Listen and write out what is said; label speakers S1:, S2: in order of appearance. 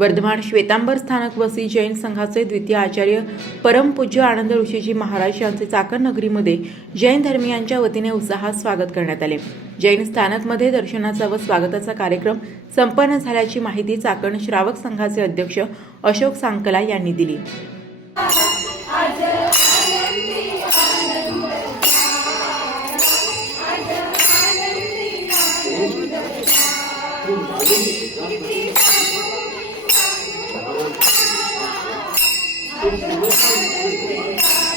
S1: वर्धमान श्वेतांबर स्थानक वसी जैन संघाचे द्वितीय आचार्य परमपूज्य आनंद ऋषीजी महाराज यांचे चाकण नगरीमध्ये जैन धर्मियांच्या वतीने उत्साहात स्वागत करण्यात आले जैन स्थानकमध्ये दर्शनाचा व स्वागताचा कार्यक्रम संपन्न झाल्याची माहिती चाकण श्रावक संघाचे अध्यक्ष अशोक सांकला यांनी दिली Спасибо.